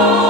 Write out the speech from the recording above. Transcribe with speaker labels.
Speaker 1: Lord.